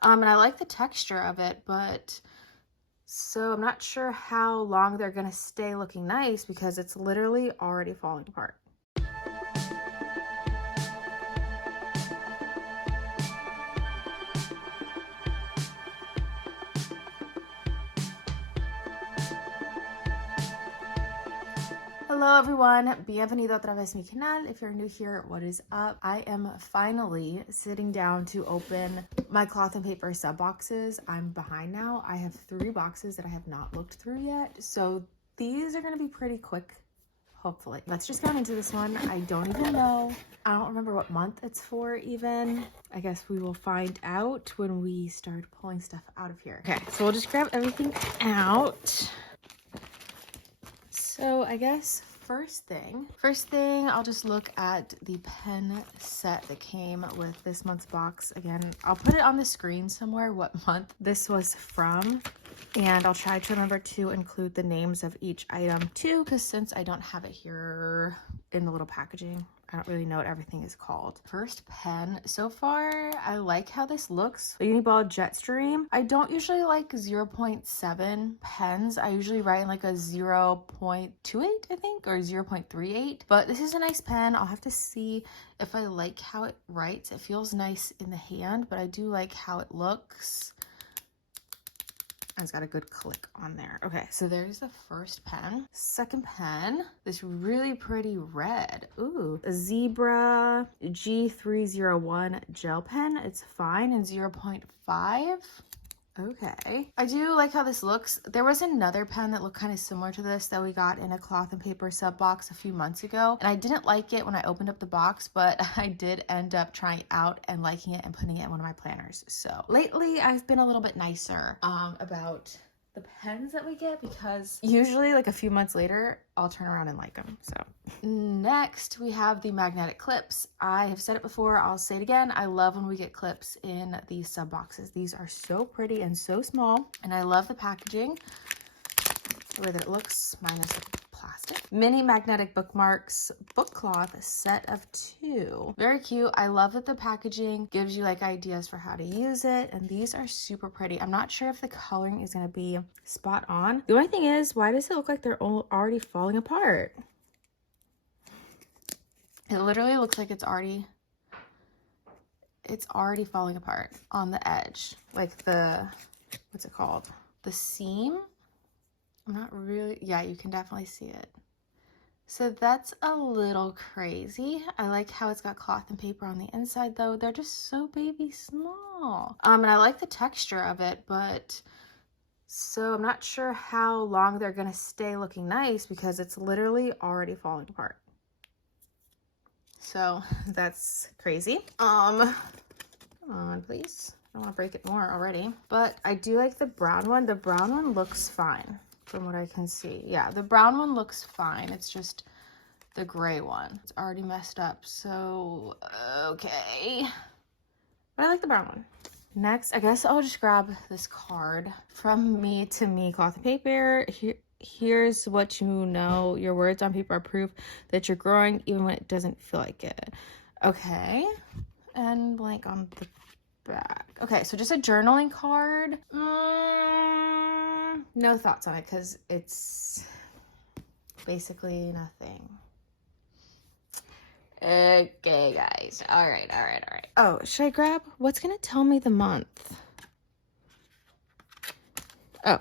And I like the texture of it, but so I'm not sure how long they're gonna stay looking nice because it's literally already falling apart. Hello everyone, bienvenido otra vez mi canal. If you're new here, what is up? I am finally sitting down to open my cloth and paper sub boxes. I'm behind now. I have 3 boxes that I have not looked through yet. So these are gonna be pretty quick, hopefully. Let's just get into this one. I don't even know. I don't remember what month it's for even. I guess we will find out when we start pulling stuff out of here. Okay, so we'll just grab everything out. So I guess first thing, I'll just look at the pen set that came with this month's box. Again, I'll put it on the screen somewhere what month this was from. And I'll try to remember to include the names of each item too, because since I don't have it here in the little packaging, I don't really know what everything is called. First pen, so far, I like how this looks. The Unibal Jetstream. I don't usually like 0.7 pens. I usually write in like a 0.28, I think, or 0.38. But this is a nice pen. I'll have to see if I like how it writes. It feels nice in the hand, but I do like how it looks. And it's got a good click on there. Okay, so there's the first pen. Second pen, this really pretty red. Ooh, a Zebra G301 gel pen. It's fine in 0.5. Okay. I do like how this looks. There was another pen that looked kind of similar to this that we got in a cloth and paper sub box a few months ago. And I didn't like it when I opened up the box, but I did end up trying it out and liking it and putting it in one of my planners. So lately I've been a little bit nicer about the pens that we get because usually like a few months later I'll turn around and like them. So next we have the magnetic clips. I have said it before, I'll say it again. I love when we get clips in these sub boxes. These are so pretty and so small, and I love the packaging, the way that it looks, minus the plastic. Mini magnetic bookmarks, book cloth, set of 2. Very cute. I love that the packaging gives you like ideas for how to use it, and these are super pretty. I'm not sure if the coloring is going to be spot on. The only thing is, why does it look like they're already falling apart? It literally looks like it's already falling apart on the edge, like the, what's it called, the seam. I'm not really, yeah, you can definitely see it. So that's a little crazy. I like how it's got cloth and paper on the inside though. They're just so baby small. And I like the texture of it, but so I'm not sure how long they're gonna stay looking nice because it's literally already falling apart. So that's crazy. Come on, please. I don't want to break it more already. But I do like the brown one. The brown one looks fine from what I can see. Yeah, the brown one looks fine. It's just the gray one. It's already messed up. So, okay. But I like the brown one. Next, I guess I'll just grab this card. From me to me, cloth and paper. Here's what you know. Your words on paper are proof that you're growing even when it doesn't feel like it. Okay. And blank on the back. Okay, so just a journaling card. No thoughts on it because it's basically nothing. Okay, guys. All right. Oh, should I grab? What's going to tell me the month? Oh,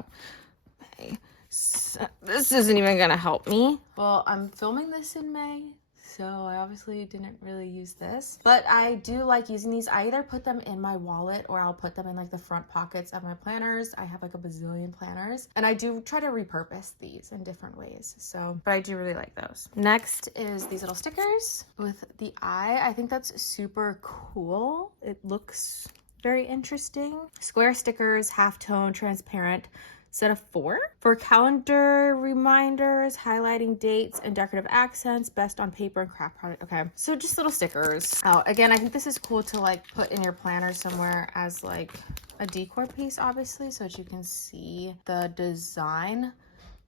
okay. So this isn't even going to help me. Well, I'm filming this in May, so I obviously didn't really use this. But I do like using these. I either put them in my wallet or I'll put them in like the front pockets of my planners. I have like a bazillion planners. And I do try to repurpose these in different ways. So, but I do really like those. Next is these little stickers with the eye. I think that's super cool. It looks very interesting. Square stickers, halftone, transparent. Set of 4 for calendar reminders, highlighting dates and decorative accents, best on paper and craft product. Okay, so just little stickers. Oh, again, I think this is cool to like put in your planner somewhere as like a decor piece, obviously, so that you can see the design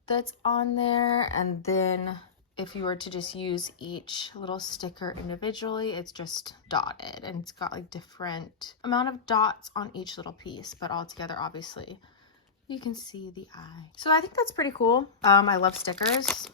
that's on there. And then if you were to just use each little sticker individually, it's just dotted and it's got like different amount of dots on each little piece, but all together, obviously, you can see the eye. So I think that's pretty cool. I love stickers.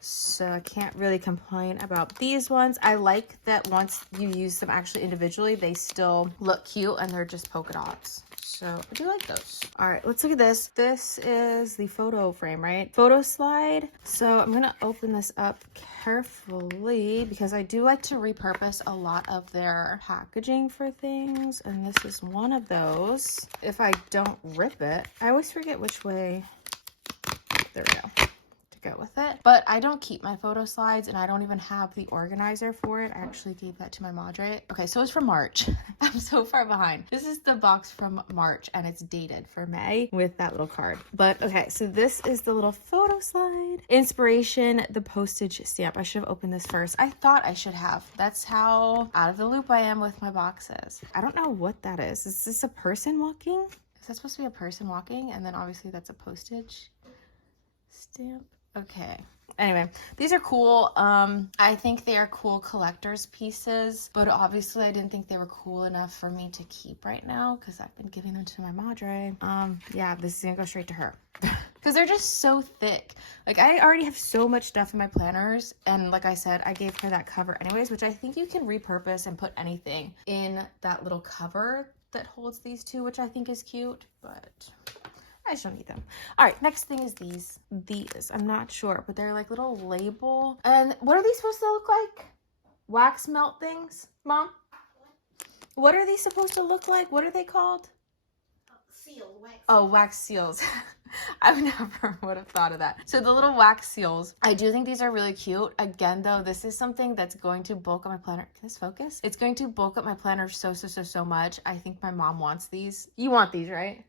So I can't really complain about these ones. I like that once you use them actually individually, they still look cute and they're just polka dots. So I do like those. All right, let's look at this. This is the photo frame, right? Photo slide. So I'm gonna open this up carefully because I do like to repurpose a lot of their packaging for things. And this is one of those. If I don't rip it, I always forget which way. There we go. Go with it, but I don't keep my photo slides and I don't even have the organizer for it. I actually gave that to my madre. Okay, so it's from March. I'm so far behind. This is the box from March and it's dated for May with that little card. But okay, so this is the little photo slide. Inspiration, the postage stamp. I should have opened this first. I thought I should have. That's how out of the loop I am with my boxes. I don't know what that is. Is this a person walking? Is that supposed to be a person walking? And then obviously that's a postage stamp. Okay. Anyway, these are cool. I think they are cool collector's pieces, but obviously I didn't think they were cool enough for me to keep right now because I've been giving them to my madre. Yeah, this is gonna go straight to her because they're just so thick. Like I already have so much stuff in my planners, and like I said, I gave her that cover anyways, which I think you can repurpose and put anything in that little cover that holds these two, which I think is cute, but I just don't need them. All right, next thing is these. I'm not sure, but they're like little label. And what are these supposed to look like? Wax melt things, Mom? What are these supposed to look like? What are they called? Seal, wax. Oh, wax seals. I never would have thought of that. So the little wax seals, I do think these are really cute. Again, though, this is something that's going to bulk up my planner. Can this focus? It's going to bulk up my planner so much. I think my mom wants these. You want these, right?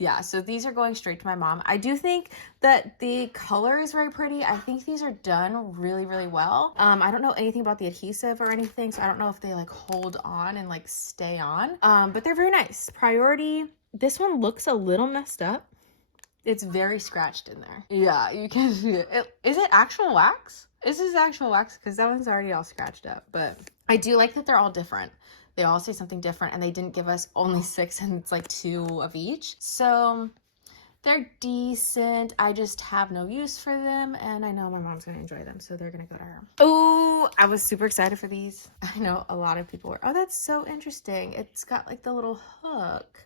Yeah, so these are going straight to my mom. I do think that the color is very pretty. I think these are done really, really well. I don't know anything about the adhesive or anything, so I don't know if they like hold on and like stay on. But they're very nice. Priority. This one looks a little messed up. It's very scratched in there. Yeah, you can see it. Is it actual wax? This is actual wax because that one's already all scratched up. But I do like that they're all different. They all say something different, and they didn't give us only 6, and it's like 2 of each. So they're decent. I just have no use for them, and I know my mom's gonna enjoy them, so they're gonna go to her. Oh, I was super excited for these. I know a lot of people were, oh, that's so interesting. It's got like the little hook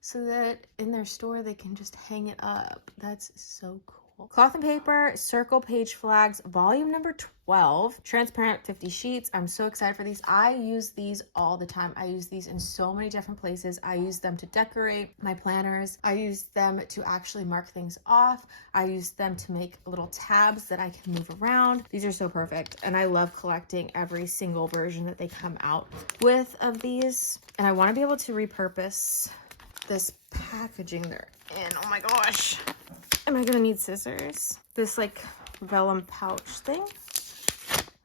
so that in their store they can just hang it up. That's so cool. Cloth and paper, circle page flags, volume number 12, transparent 50 sheets. I'm so excited for these. I use these all the time. I use these in so many different places. I use them to decorate my planners. I use them to actually mark things off. I use them to make little tabs that I can move around. These are so perfect. And I love collecting every single version that they come out with of these. And I want to be able to repurpose this packaging they're in. Oh my gosh. Am I gonna need scissors? This like vellum pouch thing.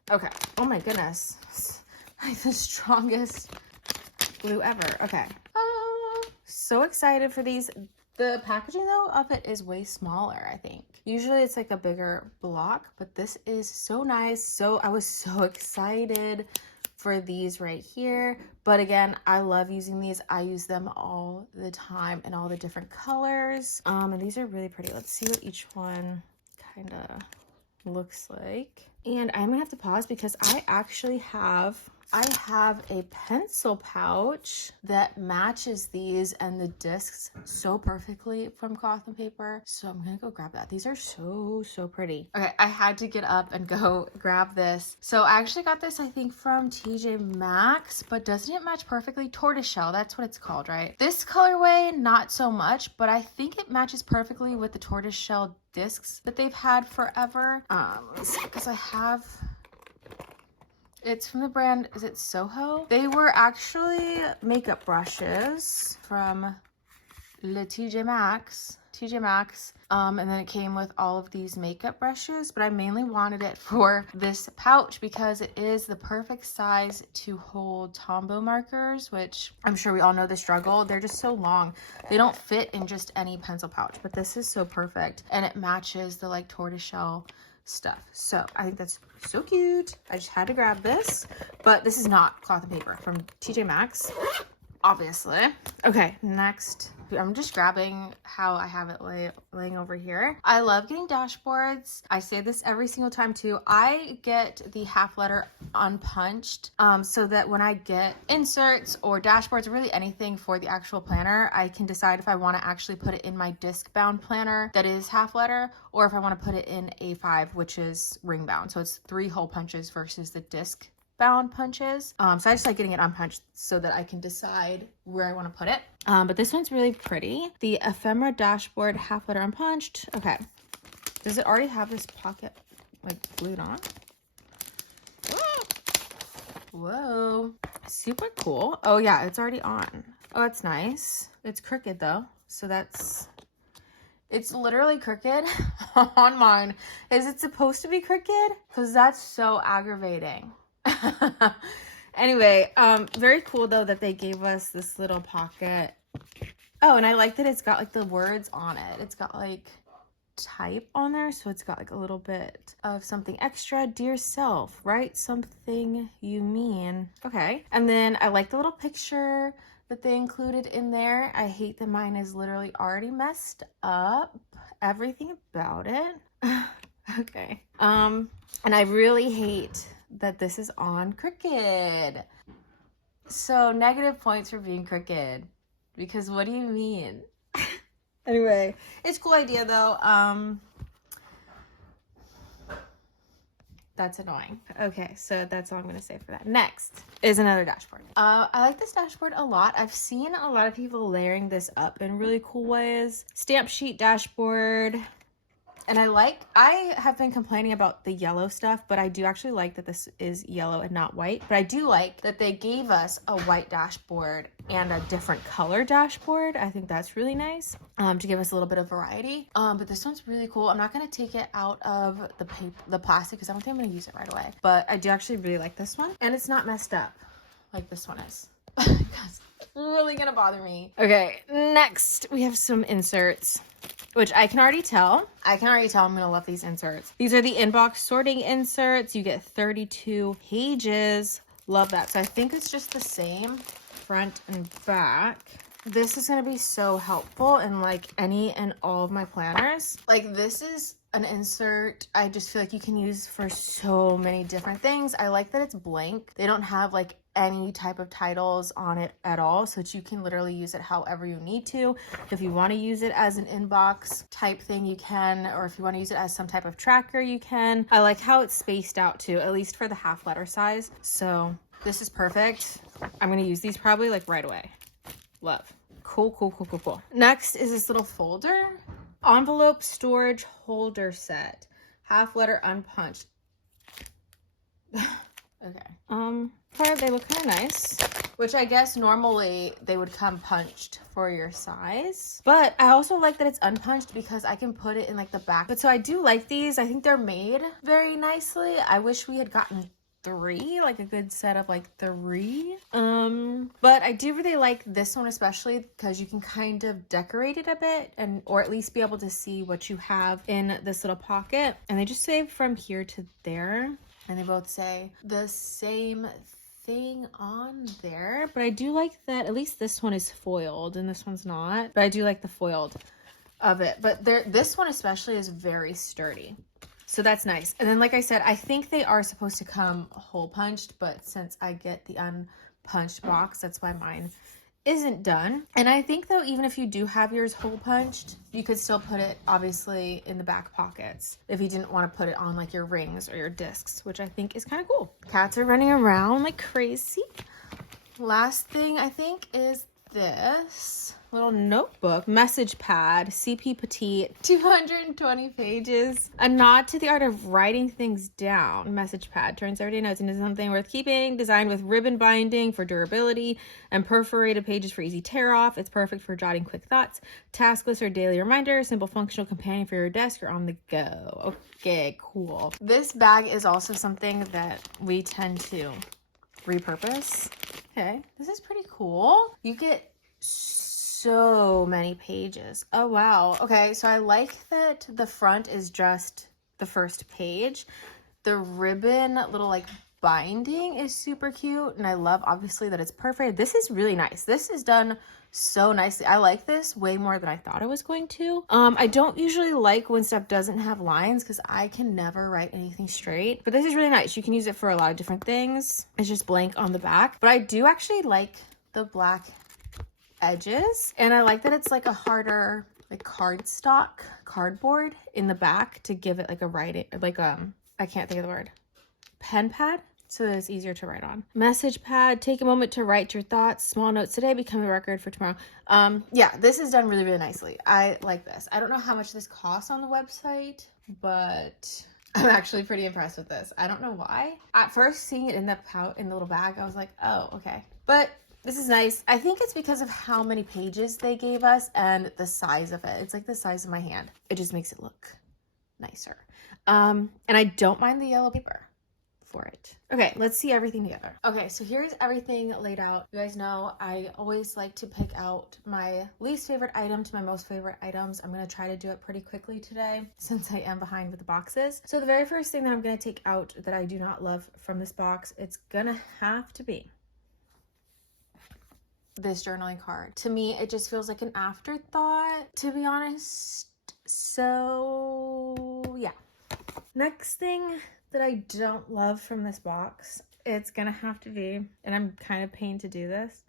Okay. Oh my goodness. Like the strongest glue ever. Okay. So excited for these. The packaging though of it is way smaller, I think. Usually it's like a bigger block, but this is so nice. So I was so excited for these right here. But again, I love using these. I use them all the time in all the different colors. And these are really pretty. Let's see what each one kind of looks like. And I'm gonna have to pause because I actually have a pencil pouch that matches these and the discs so perfectly from Cloth and Paper. So I'm gonna go grab that. These are so pretty. Okay, I had to get up and go grab this. So I actually got this, I think, from TJ Maxx, but doesn't it match perfectly? Tortoiseshell, that's what it's called, right? This colorway, not so much, but I think it matches perfectly with the tortoiseshell discs that they've had forever. Let's see, because I have... It's from the brand, is it Soho? They were actually makeup brushes from TJ Maxx. And then it came with all of these makeup brushes, but I mainly wanted it for this pouch because it is the perfect size to hold Tombow markers, which I'm sure we all know the struggle. They're just so long. They don't fit in just any pencil pouch, but this is so perfect. And it matches the like tortoiseshell stuff. So I think that's so cute. I just had to grab this, but this is not cloth and paper, from TJ Maxx, obviously. Okay, next, I'm just grabbing how I have it laying over here. I love getting dashboards. I say this every single time too. I get the half letter unpunched so that when I get inserts or dashboards, or really anything for the actual planner, I can decide if I want to actually put it in my disc bound planner that is half letter, or if I want to put it in A5, which is ring bound. So it's 3 hole punches versus the disc bound punches. So I just like getting it unpunched so that I can decide where I want to put it. But this one's really pretty. The Ephemera dashboard half letter unpunched. Okay. Does it already have this pocket like glued on? Whoa. Super cool. Oh yeah, it's already on. Oh, it's nice. It's crooked though. So it's literally crooked on mine. Is it supposed to be crooked? Because that's so aggravating. Anyway, very cool though that they gave us this little pocket. Oh, and I like that it's got like the words on it. It's got like type on there, so it's got like a little bit of something extra. Dear self, write something you mean. Okay, and then I like the little picture that they included in there. I hate that mine is literally already messed up, everything about it. Okay, and I really hate that this is on crooked. So negative points for being crooked, because what do you mean? Anyway, it's a cool idea though. That's annoying. Okay, so that's all I'm gonna say for that. Next is another dashboard. I like this dashboard a lot. I've seen a lot of people layering this up in really cool ways. Stamp sheet dashboard. And I have been complaining about the yellow stuff, but I do actually like that this is yellow and not white. But I do like that they gave us a white dashboard and a different color dashboard. I think that's really nice to give us a little bit of variety. But this one's really cool. I'm not going to take it out of the plastic because I don't think I'm going to use it right away. But I do actually really like this one. And it's not messed up like this one is. Because it's really going to bother me. Okay, next we have some inserts, which I can already tell. I'm going to love these inserts. These are the inbox sorting inserts. You get 32 pages. Love that. So I think it's just the same front and back. This is going to be so helpful in like any and all of my planners. Like this is an insert I just feel like you can use for so many different things. I like that it's blank. They don't have like any type of titles on it at all, so that you can literally use it however you need to. If you want to use it as an inbox type thing, you can, or if you want to use it as some type of tracker, you can. I like how it's spaced out too, at least for the half letter size. So this is perfect. I'm going to use these probably like right away. Love. Cool. Next is this little folder. Envelope storage holder set. Half letter unpunched. Okay. They look kind of nice, which I guess normally they would come punched for your size. But I also like that it's unpunched because I can put it in like the back. But so I do like these. I think they're made very nicely. I wish we had gotten 3, like a good set of like 3. But I do really like this one especially because you can kind of decorate it a bit, and or at least be able to see what you have in this little pocket. And they just say from here to there, and they both say the same thing on there. But I do like that at least this one is foiled and this one's not, but I do like the foiled of it. But this one especially is very sturdy, so that's nice. And then like I said, I think they are supposed to come hole punched, but since I get the unpunched box, that's why mine isn't done. And I think though, even if you do have yours hole punched, you could still put it obviously in the back pockets if you didn't want to put it on like your rings or your discs, which I think is kind of cool. Cats are running around like crazy. Last thing I think is this little notebook, message pad, CP Petite, 220 pages. A nod to the art of writing things down. Message pad turns everyday notes into something worth keeping. Designed with ribbon binding for durability and perforated pages for easy tear off. It's perfect for jotting quick thoughts, task lists, or daily reminders. Simple functional companion for your desk or on the go. Okay, cool. This bag is also something that we tend to repurpose. Okay, this is pretty cool. You get so many pages. Oh wow. Okay, so I like that the front is just the first page. The ribbon little like binding is super cute, and I love obviously that it's perforated. This is really nice. This is done so nicely. I like this way more than I thought I was going to. I don't usually like when stuff doesn't have lines because I can never write anything straight, but this is really nice. You can use it for a lot of different things. It's just blank on the back, but I do actually like the black edges, and I like that it's like a harder like cardboard in the back to give it like a writing, like I can't think of the word, pen pad, so that it's easier to write on. Message pad, take a moment to write your thoughts. Small notes today, become a record for tomorrow. Yeah, this is done really, really nicely. I like this. I don't know how much this costs on the website, but I'm actually pretty impressed with this. I don't know why. At first, seeing it in the little bag, I was like, oh, okay. But this is nice. I think it's because of how many pages they gave us and the size of it. It's like the size of my hand. It just makes it look nicer. And I don't mind the yellow paper for it. Okay, let's see everything together. Okay, so here's everything laid out. You guys know I always like to pick out my least favorite item to my most favorite items. I'm gonna try to do it pretty quickly today since I am behind with the boxes. So the very first thing that I'm gonna take out that I do not love from this box, it's gonna have to be this journaling card. To me, it just feels like an afterthought, to be honest. So yeah. Next thing that I don't love from this box, it's gonna have to be, and I'm kind of pained to do this.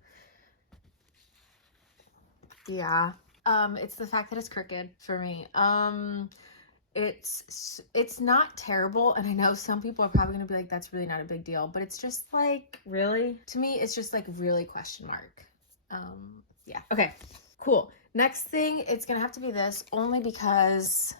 Yeah. It's the fact that it's crooked for me. It's not terrible, and I know some people are probably gonna be like, that's really not a big deal, but it's just like, really? To me, it's just like really question mark. Yeah. Okay, cool. Next thing, it's gonna have to be this, only because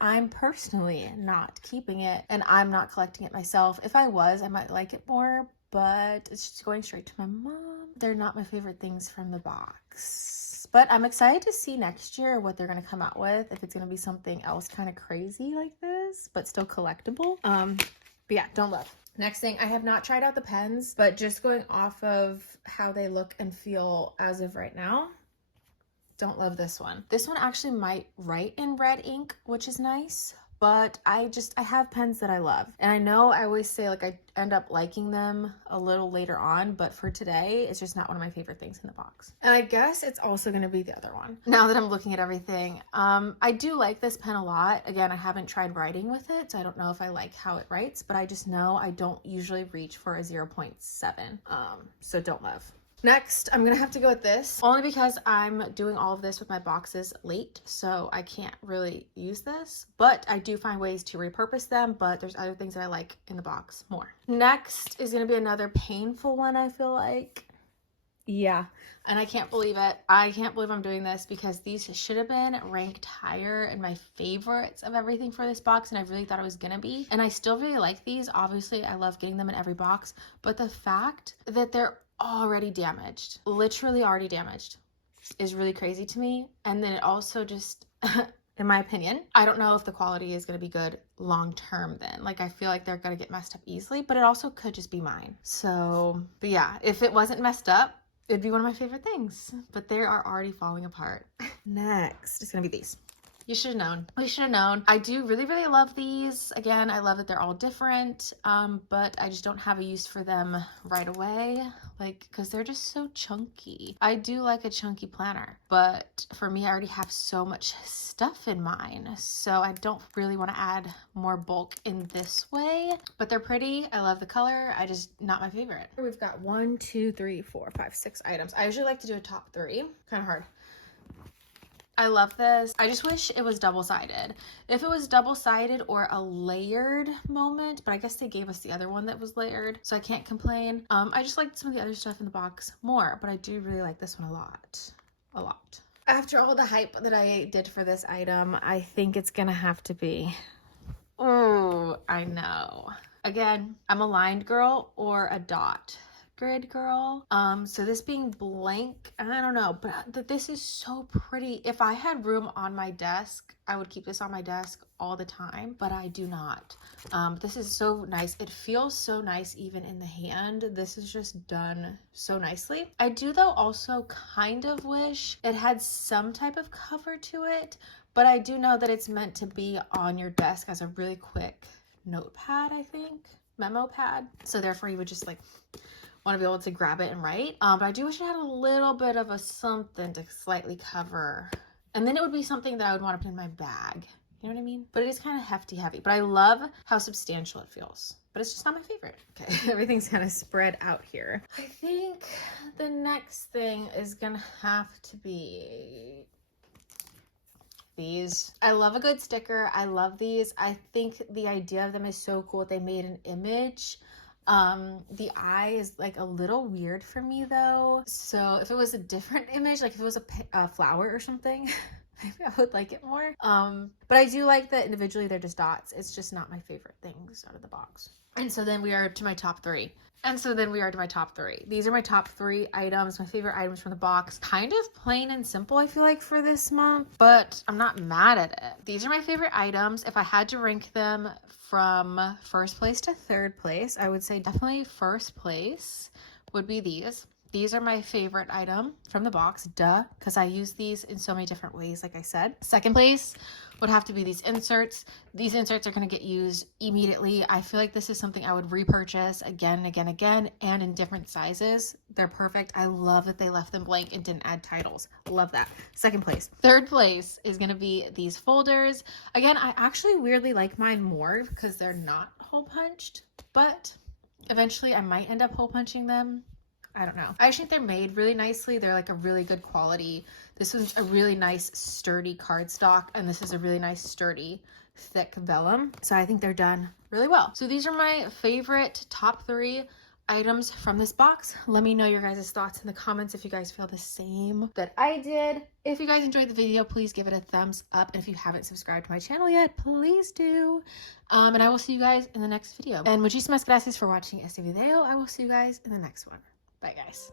I'm personally not keeping it and I'm not collecting it myself. If I was, I might like it more, but it's just going straight to my mom. They're not my favorite things from the box. But I'm excited to see next year what they're going to come out with, if it's going to be something else kind of crazy like this, but still collectible. But yeah, don't love. Next thing, I have not tried out the pens, but just going off of how they look and feel as of right now, don't love this one. This one actually might write in red ink, which is nice, but I have pens that I love. And I know I always say like I end up liking them a little later on, but for today, it's just not one of my favorite things in the box. And I guess it's also gonna be the other one. Now that I'm looking at everything, I do like this pen a lot. Again, I haven't tried writing with it, so I don't know if I like how it writes, but I just know I don't usually reach for a 0.7, so don't love. Next, I'm gonna have to go with this, only because I'm doing all of this with my boxes late, so I can't really use this, but I do find ways to repurpose them, but there's other things that I like in the box more. Next is gonna be another painful one, I feel like. Yeah, and I can't believe it. I can't believe I'm doing this because these should have been ranked higher in my favorites of everything for this box, and I really thought it was gonna be, and I still really like these. Obviously, I love getting them in every box, but the fact that they're already damaged, literally already damaged, is really crazy to me. And then it also just in my opinion, I don't know if the quality is going to be good long term then. Like, I feel like they're going to get messed up easily, but it also could just be mine. So, but yeah, if it wasn't messed up, it'd be one of my favorite things, but they are already falling apart. Next is going to be these. You should have known. We should have known. I do really, really love these. Again, I love that they're all different, but I just don't have a use for them right away, like, because they're just so chunky. I do like a chunky planner, but for me, I already have so much stuff in mine, so I don't really want to add more bulk in this way, but they're pretty. I love the color. I just, not my favorite. We've got 1, 2, 3, 4, 5, 6 items. I usually like to do a top 3. Kind of hard. I love this. I just wish it was double-sided. If it was double-sided or a layered moment, but I guess they gave us the other one that was layered, so I can't complain. I just liked some of the other stuff in the box more, but I do really like this one a lot. A lot. After all the hype that I did for this item, I think it's gonna have to be... Oh, I know. Again, I'm a lined girl or a dot grid girl. So this being blank, I don't know, but this is so pretty. If I had room on my desk, I would keep this on my desk all the time, but I do not. This is so nice. It feels so nice even in the hand. This is just done so nicely. I do though also kind of wish it had some type of cover to it, but I do know that it's meant to be on your desk as a really quick notepad, I think, memo pad. So therefore you would just like want to be able to grab it and write. But I do wish it had a little bit of a something to slightly cover. And then it would be something that I would want to put in my bag. You know what I mean? But it is kind of hefty heavy. But I love how substantial it feels. But it's just not my favorite. Okay, everything's kind of spread out here. I think the next thing is gonna have to be these. I love a good sticker. I love these. I think the idea of them is so cool. They made an image. The eye is like a little weird for me though. So if it was a different image, like if it was a flower or something, maybe I would like it more. But I do like that individually they're just dots. It's just not my favorite things out of the box. And so then we are to my top three. These are my top 3 items, my favorite items from the box. Kind of plain and simple, I feel like, for this month, but I'm not mad at it. These are my favorite items. If I had to rank them from first place to third place, I would say definitely first place would be these. These are my favorite item from the box, duh, because I use these in so many different ways, like I said. Second place would have to be these inserts. These inserts are going to get used immediately. I feel like this is something I would repurchase again and again and again, and in different sizes. They're perfect. I love that they left them blank and didn't add titles. Love that. Second place. Third place is going to be these folders. Again, I actually weirdly like mine more because they're not hole punched, but eventually I might end up hole punching them. I don't know. I actually think they're made really nicely. They're like a really good quality. This is a really nice sturdy cardstock, and this is a really nice sturdy thick vellum. So I think they're done really well. So these are my favorite top 3 items from this box. Let me know your guys' thoughts in the comments if you guys feel the same that I did. If you guys enjoyed the video, please give it a thumbs up. And if you haven't subscribed to my channel yet, please do. And I will see you guys in the next video. And muchísimas gracias for watching este video. I will see you guys in the next one. Bye, guys.